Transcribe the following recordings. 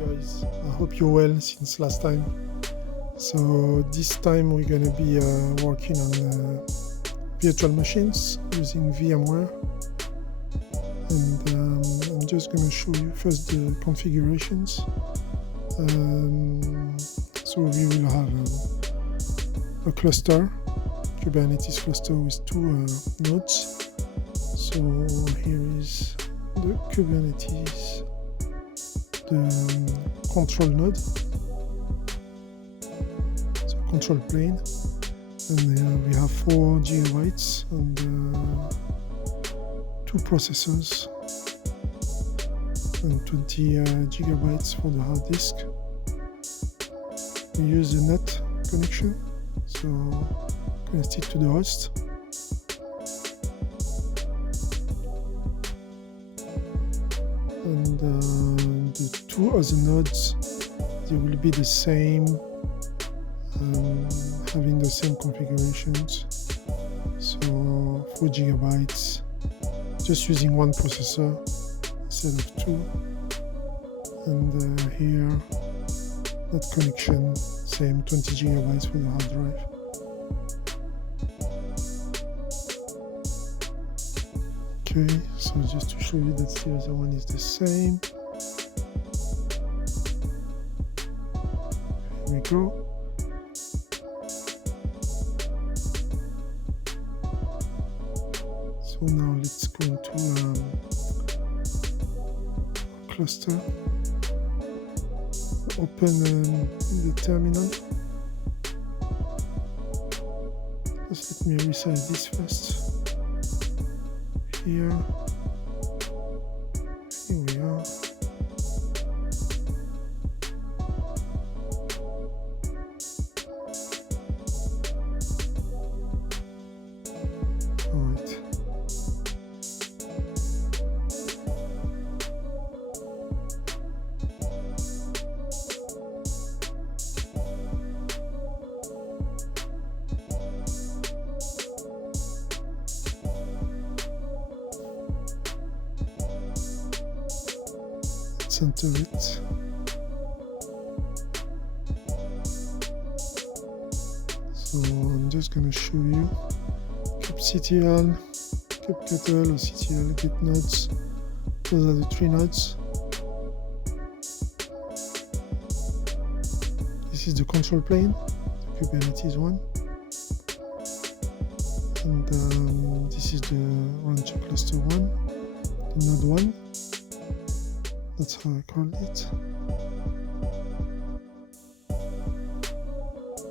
guys, I hope you're well since last time. So this time we're going to be working on virtual machines using VMware, and I'm just going to show you first the configurations. So we will have a cluster, Kubernetes cluster with two nodes. So here is the Kubernetes, the control node, so control plane, and we have 4 gigabytes and 2 processors and 20 gigabytes for the hard disk. We use a net connection, so connect it to the host. And the 2 other nodes, they will be the same, having the same configurations. So 4 gigabytes, just using 1 processor instead of 2. And here, that connection, same 20 gigabytes for the hard drive. Okay, so just to show you that the other one is the same. Here we go. So now let's go into cluster. Open the terminal. Just let me resize this first. Here we are. All right. Enter it. So I'm just going to show you kubectl, kubectl, or ctl, git nodes. Those are the 3 nodes. This is the control plane, the Kubernetes one. And this is the rancher cluster one, the node 1. That's how I call it.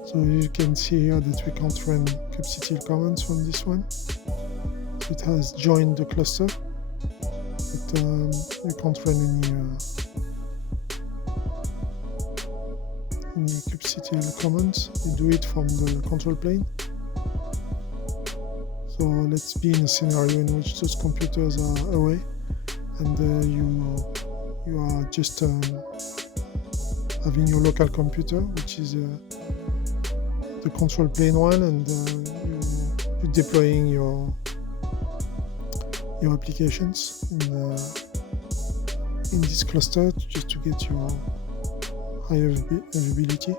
So you can see here that we can't run kubectl commands from this one. So it has joined the cluster, but you can't run any kubectl commands. You do it from the control plane. So let's be in a scenario in which those computers are away, and you are just having your local computer, which is the control plane one, and you're deploying your applications in this cluster just to get your higher availability.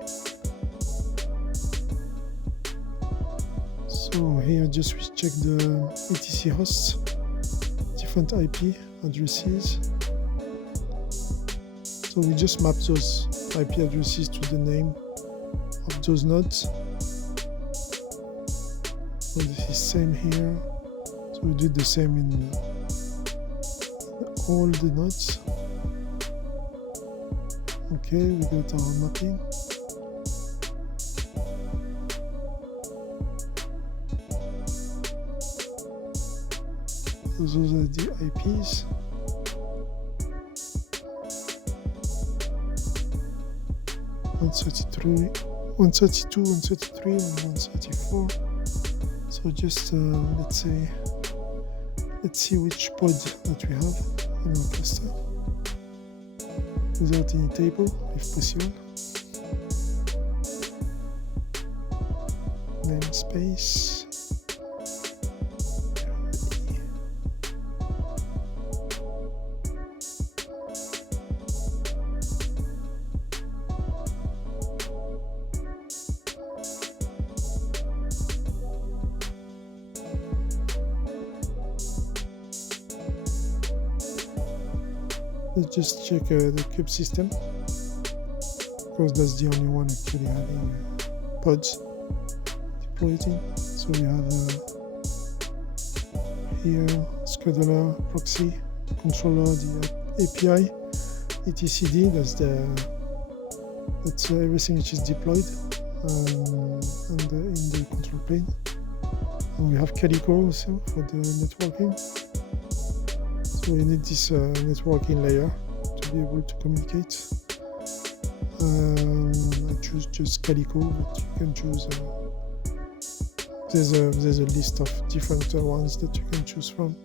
So here just we check the etc hosts, different IP addresses. So we just map those IP addresses to the name of those nodes. So this is same here. So we do the same in all the nodes. Okay, we got our mapping. So those are the IPs. (132, 133, and 134). So just let's see which pod that we have in our cluster without any table, if possible. Namespace. let's just check the kube system, because that's the only one actually having pods deployed in. So we have here scheduler, proxy, the controller, the API, etcd, that's everything which is deployed and in the control plane. And we have Calico also for the networking. So we need this networking layer to be able to communicate. I choose just Calico, but you can choose. There's a list of different ones that you can choose from.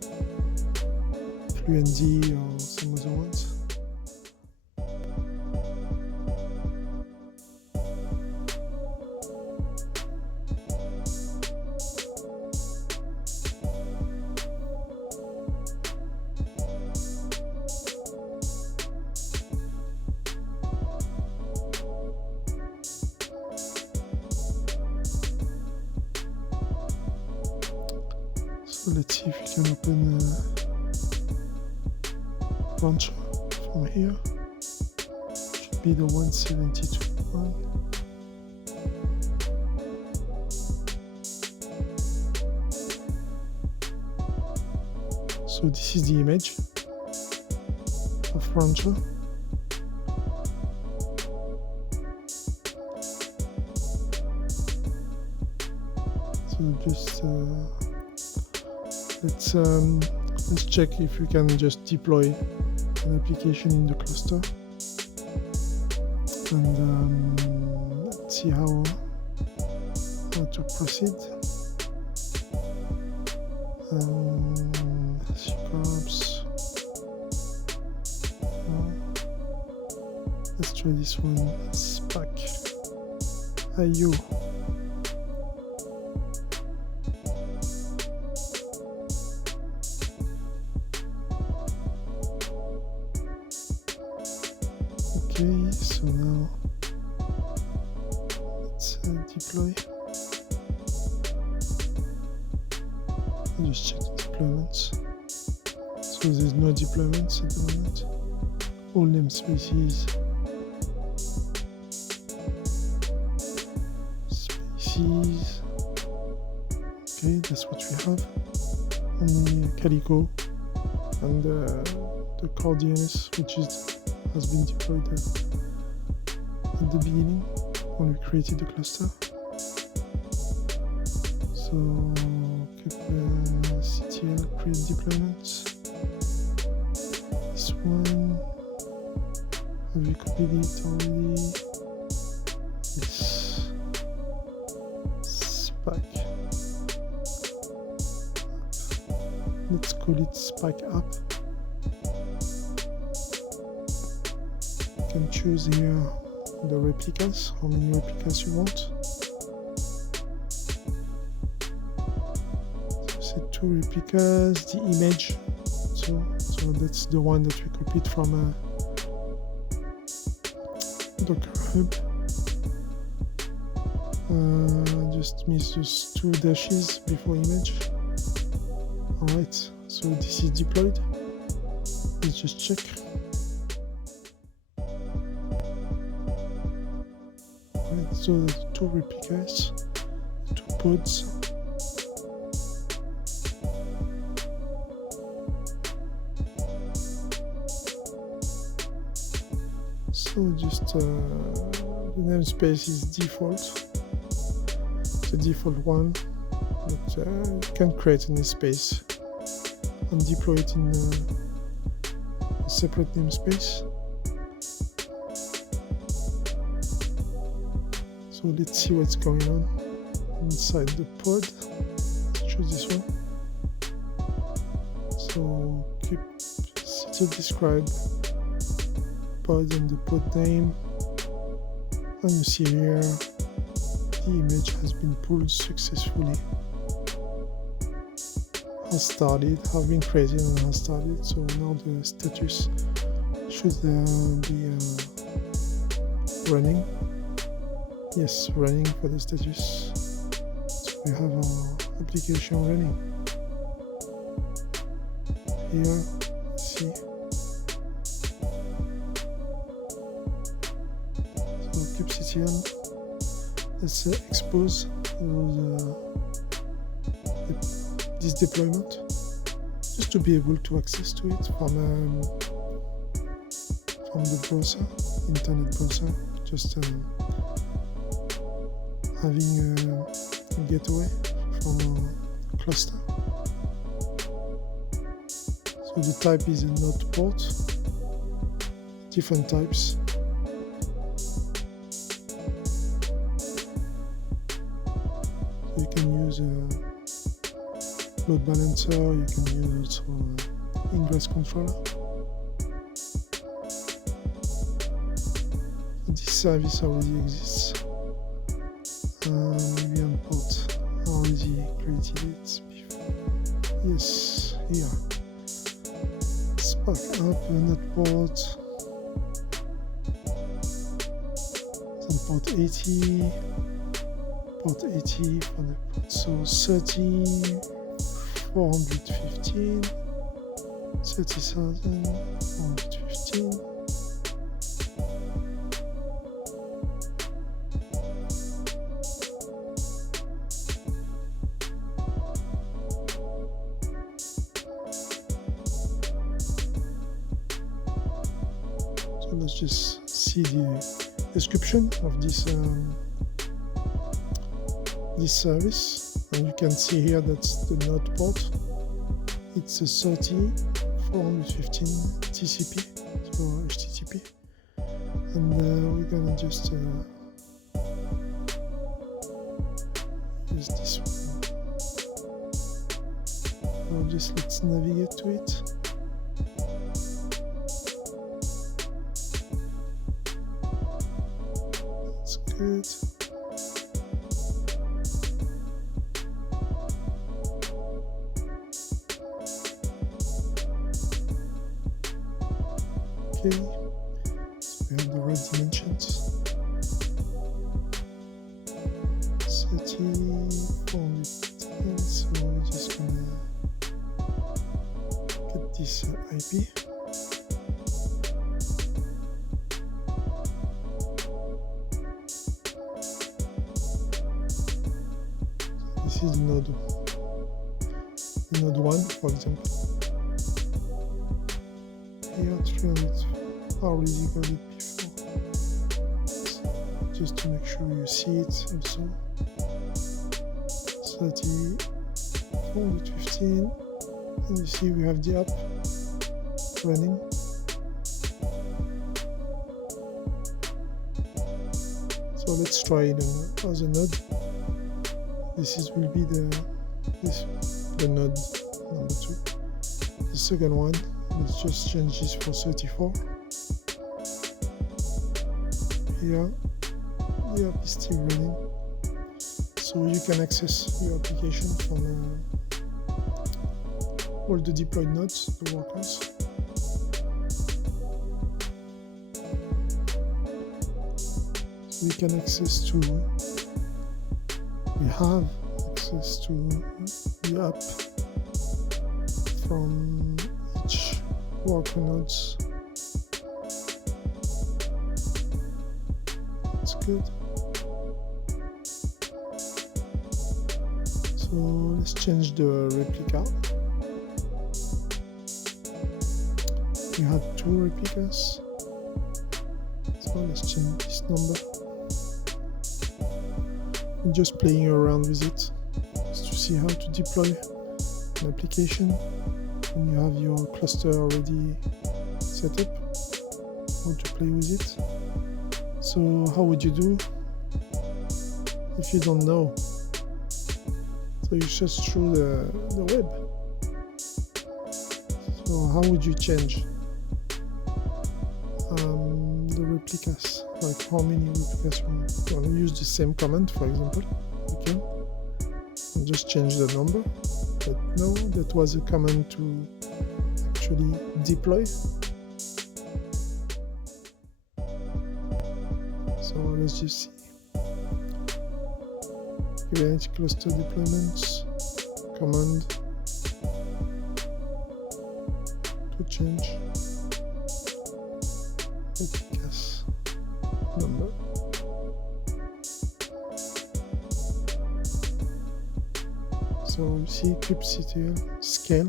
FluentD or some other ones. So let's see if we can open a branch from here. Should be the 172 one. So this is the image of brancher. So just let's check if we can just deploy an application in the cluster, and let's see how to proceed. Let's try this one. Spark IO. Okay, so now let's deploy. I'll just check the deployments. So there's no deployments at the moment. All namespaces. Spaces. Okay, that's what we have. Only Calico and the core DNS, which has been deployed at the beginning when we created the cluster. So kubectl create deployments. This one, have we copied it already? Yes. Spark. Let's call it Spark app. You can choose here the replicas, how many replicas you want. So 2 replicas, the image. So that's the one that we copied from Docker Hub. Just miss those 2 dashes before image. Alright, so this is deployed. Let's just check. Alright, so the 2 replicas, 2 pods. So just the namespace is default, the default one, but you can create any space and deploy it in a separate namespace. So let's see what's going on inside the pod. Let's choose this one. So kubectl describe pod and the pod name, and you see here the image has been pulled successfully, have been created and has started. So now the status should be running. Yes, running for the status. So we have our application running here. See, kubectl. Let's expose this deployment just to be able to access to it from the browser, internet browser, just having a gateway from a cluster. So the type is a node port, different types. So you can use a load balancer, you can use also ingress controller. So this service already exists. Maybe on port, I already created it before. Yes, here. Spark up net port. Then port 80. Port 80 for the port. So 30, 415, 30,000, 415. So let's just see the description of this this service, and you can see here that's the node port. It's a 30 415 TCP, so HTTP, and we're gonna just use this one. So just let's navigate to it. That's good. Okay, so we have the right dimensions. 30, 415, so we're just gonna get this IP. This is node 1, for example. Here 300, I already got it before. So just to make sure you see it also. 30, 415, and you see we have the app running. So let's try it as a node. This will be the node number 2. The second one, let's just change this for 34. Here, the app is still running, so you can access your application from all the deployed nodes, the workers. So we can access to. We have access to the app from each worker nodes. That's good. So let's change the replica. We had 2 replicas. So let's change this number. I'm just playing around with it just to see how to deploy an application when you have your cluster already set up. How to play with it. So how would you do if you don't know? So you search through the web. So how would you change the replicas? Like how many replicas you want to use the same command, for example? You can. I'll just change the number. But no, that was a command to actually deploy. So let's just see. Kubernetes cluster deployments, command to change replicas number. So you see kubectl scale.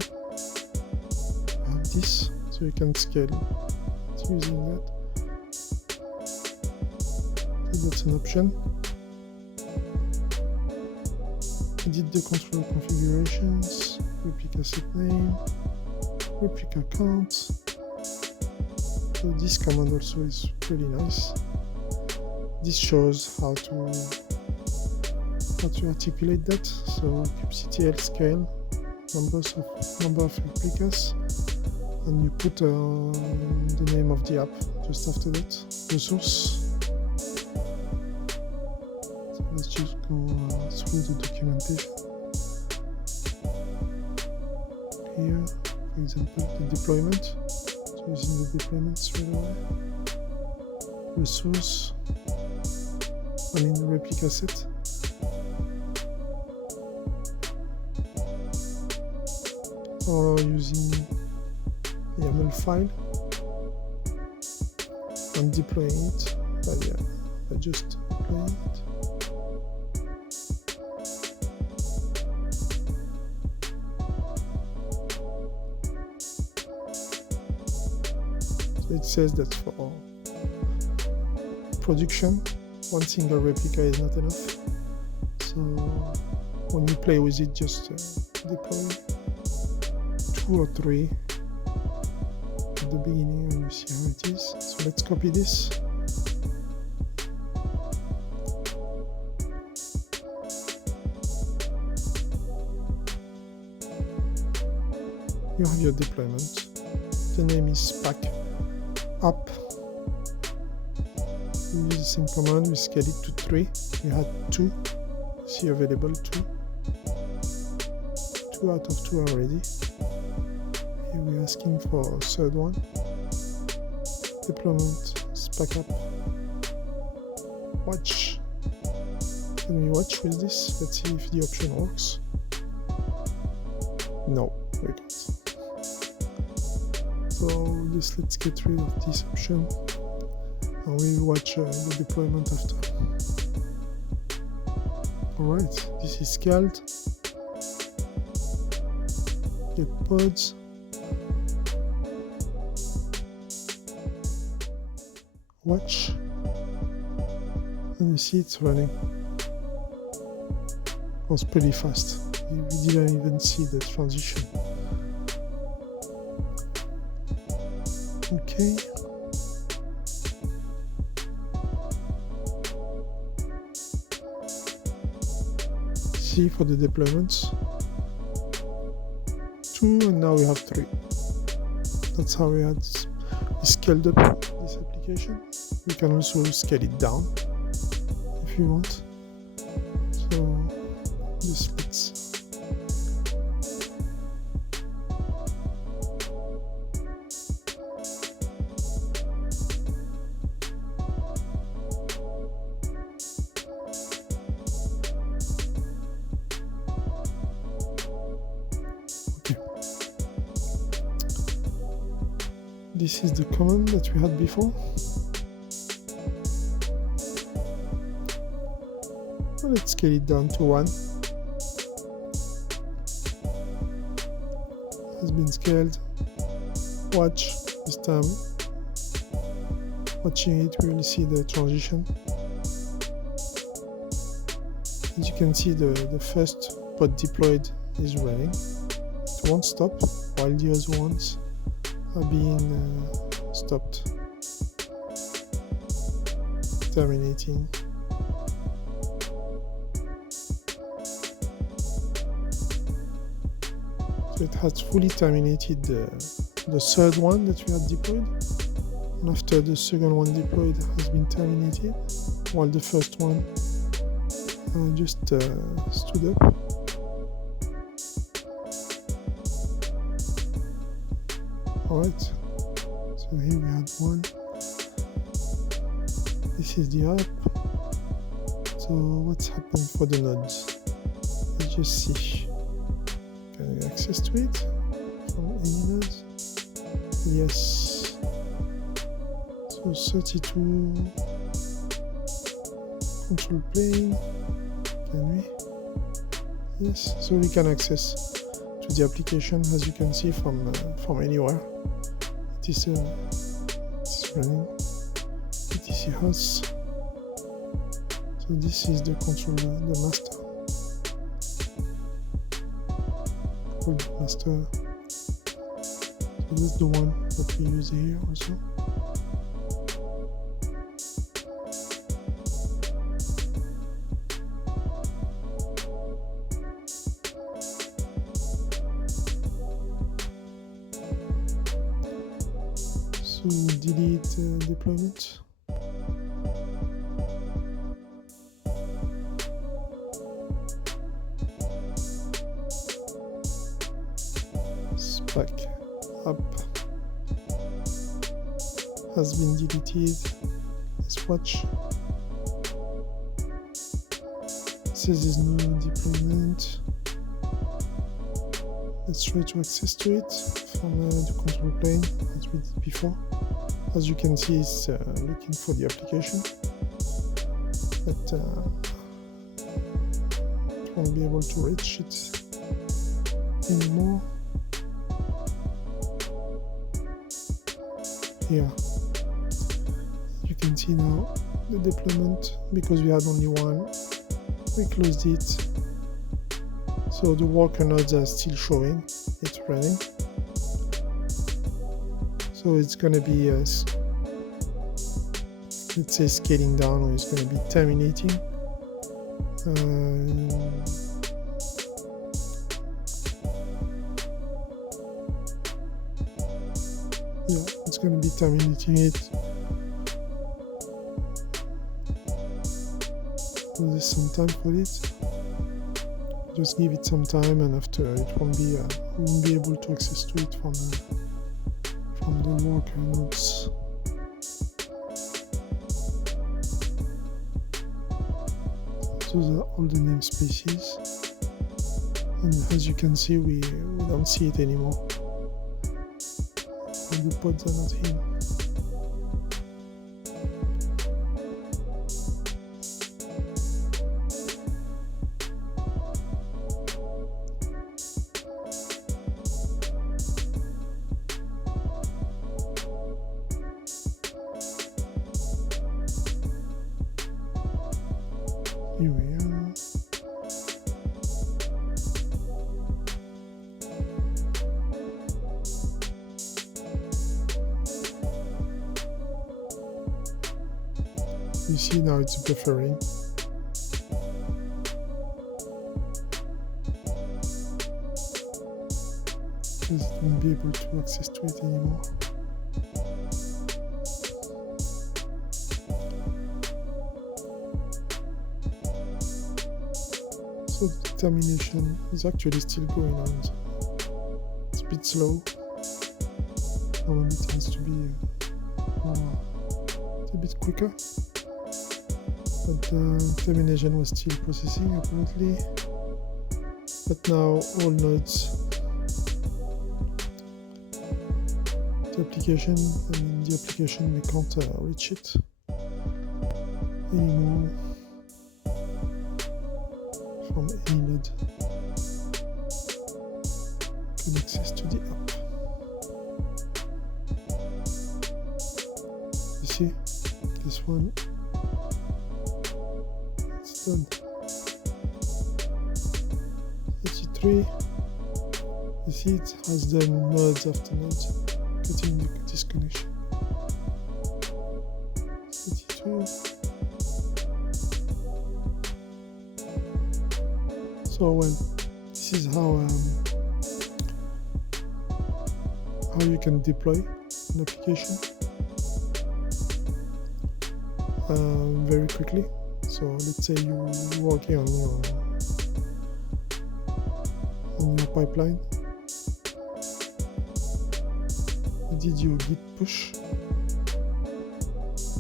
You have this, so you can scale using that. So that's an option. Edit the controller configurations, replica set name, replica count. So this command also is really nice. This shows how to articulate that. So kubectl scale number of replicas, and you put the name of the app just after that, the source. So let's just go through the documentation. Here, for example, the deployment. So using the deployment straight away. Resource, the replica set. Or using the YAML file and deploying it by just deploying it. So it says that for production, one single replica is not enough. So when you play with it, just deploy 2 or 3 at the beginning and you see how it is. So let's copy this. You have your deployment. The name is pack app. We use the same command, we scale it to 3. We had 2. See available 2. 2 out of 2 already. Here we're asking for a third one. Deployment spec app. Watch. Can we watch with this? Let's see if the option works. No, we can't. So just let's get rid of this option and we'll watch the deployment after. Alright, this is scaled. Get pods. Watch. And you see it's running. It was pretty fast. We didn't even see the transition. Okay. See for the deployments. 2 and now we have 3. That's how we scaled up this application. We can also scale it down if you want. So just let's this is the command that we had before. So let's scale it down to 1. Has been scaled. Watch this time. Watching it, we will see the transition. As you can see, the first pod deployed is running. It won't stop, while the other ones are being stopped, terminating. So it has fully terminated the third one that we had deployed, and after the second one deployed has been terminated, while the first one just stood up. Alright, so here we had 1. This is the app. So what's happened for the nodes? Let's just see. Can we access to it from any nodes? Yes. So 32 control plane. Can we? Yes, so we can access to the application, as you can see, from anywhere. It is running etc host. So this is the controller, the master. Called master. So this is the one that we use here also. So delete deployment. Back up has been deleted. Let's watch. It says there's no deployment. Let's try to access to it from the control plane as we did before. As you can see, it's looking for the application, but it won't be able to reach it anymore. Here you can see now the deployment, because we had only one, we closed it, so the worker nodes are still showing, it's running. So it's going to be let's say scaling down, or it's going to be terminating. Yeah, it's going to be terminating it. So there's some time for it. Just give it some time, and after it won't be able to access to it from the worker nodes. Those are all the namespaces, and as you can see, we don't see it anymore. The pods are not here. Here we are. You see now it's buffering. Because it won't be able to access to it anymore. So the termination is actually still going on. It's a bit slow. Normally it tends to be a bit quicker. But the termination was still processing apparently. But now all nodes, the application we can't reach it anymore from any node. Can access to the app. You see this one. Done. 33. You see it has done nodes after nodes, cutting the disconnection. 32. So well, this is how you can deploy an application very quickly. So let's say you're working on your pipeline. You did your git push.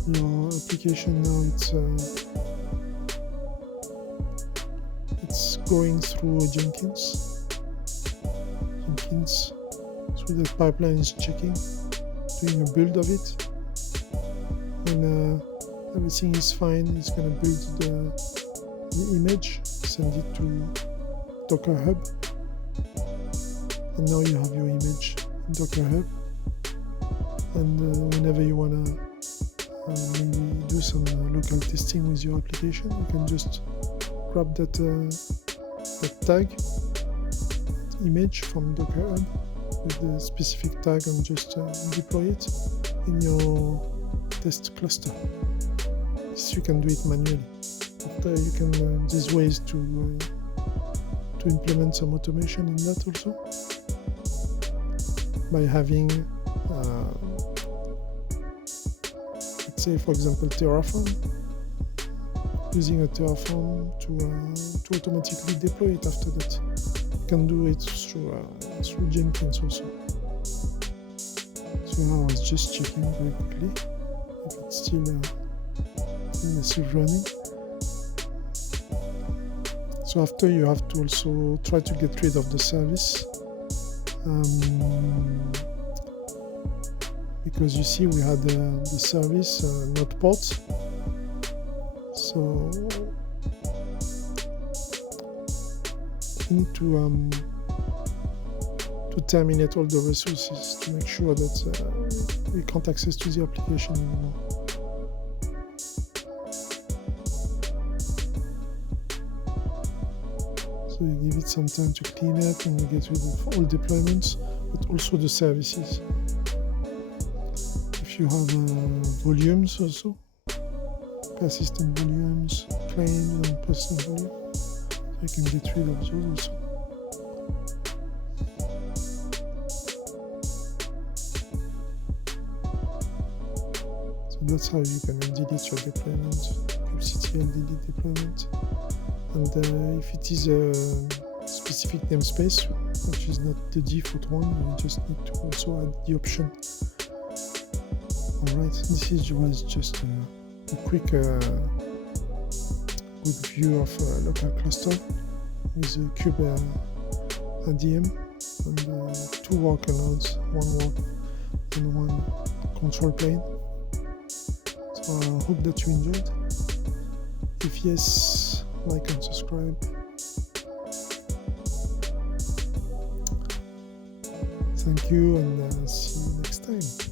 Your application now it's going through Jenkins. So the pipeline is checking, doing a build of it. When everything is fine, it's going to build the image, send it to Docker Hub, and now you have your image in Docker Hub. And whenever you want to maybe do some local testing with your application, you can just grab that tag, image from Docker Hub with the specific tag, and just deploy it in your test cluster. This you can do it manually. After you can there's ways to implement some automation in that also, by having let's say for example Terraform, using a Terraform to automatically deploy it after that. You can do it through Jenkins also. So now I was just checking very quickly if it's still running. So after, you have to also try to get rid of the service, because you see we had the service not ports. So we need to terminate all the resources to make sure that we can't access to the application anymore. So you give it some time to clean up, and you get rid of all deployments, but also the services. If you have volumes also, persistent volumes, claims, and persistent volume, you can get rid of those also. So that's how you can delete your deployment, kubectl delete deployment. And if it is a specific namespace, which is not the default one, you just need to also add the option. Alright, this was just a quick good view of a local cluster with a Kubeadm and 2 worker nodes, 1 work and 1 control plane. So I hope that you enjoyed. If yes, like and subscribe. Thank you, and see you next time.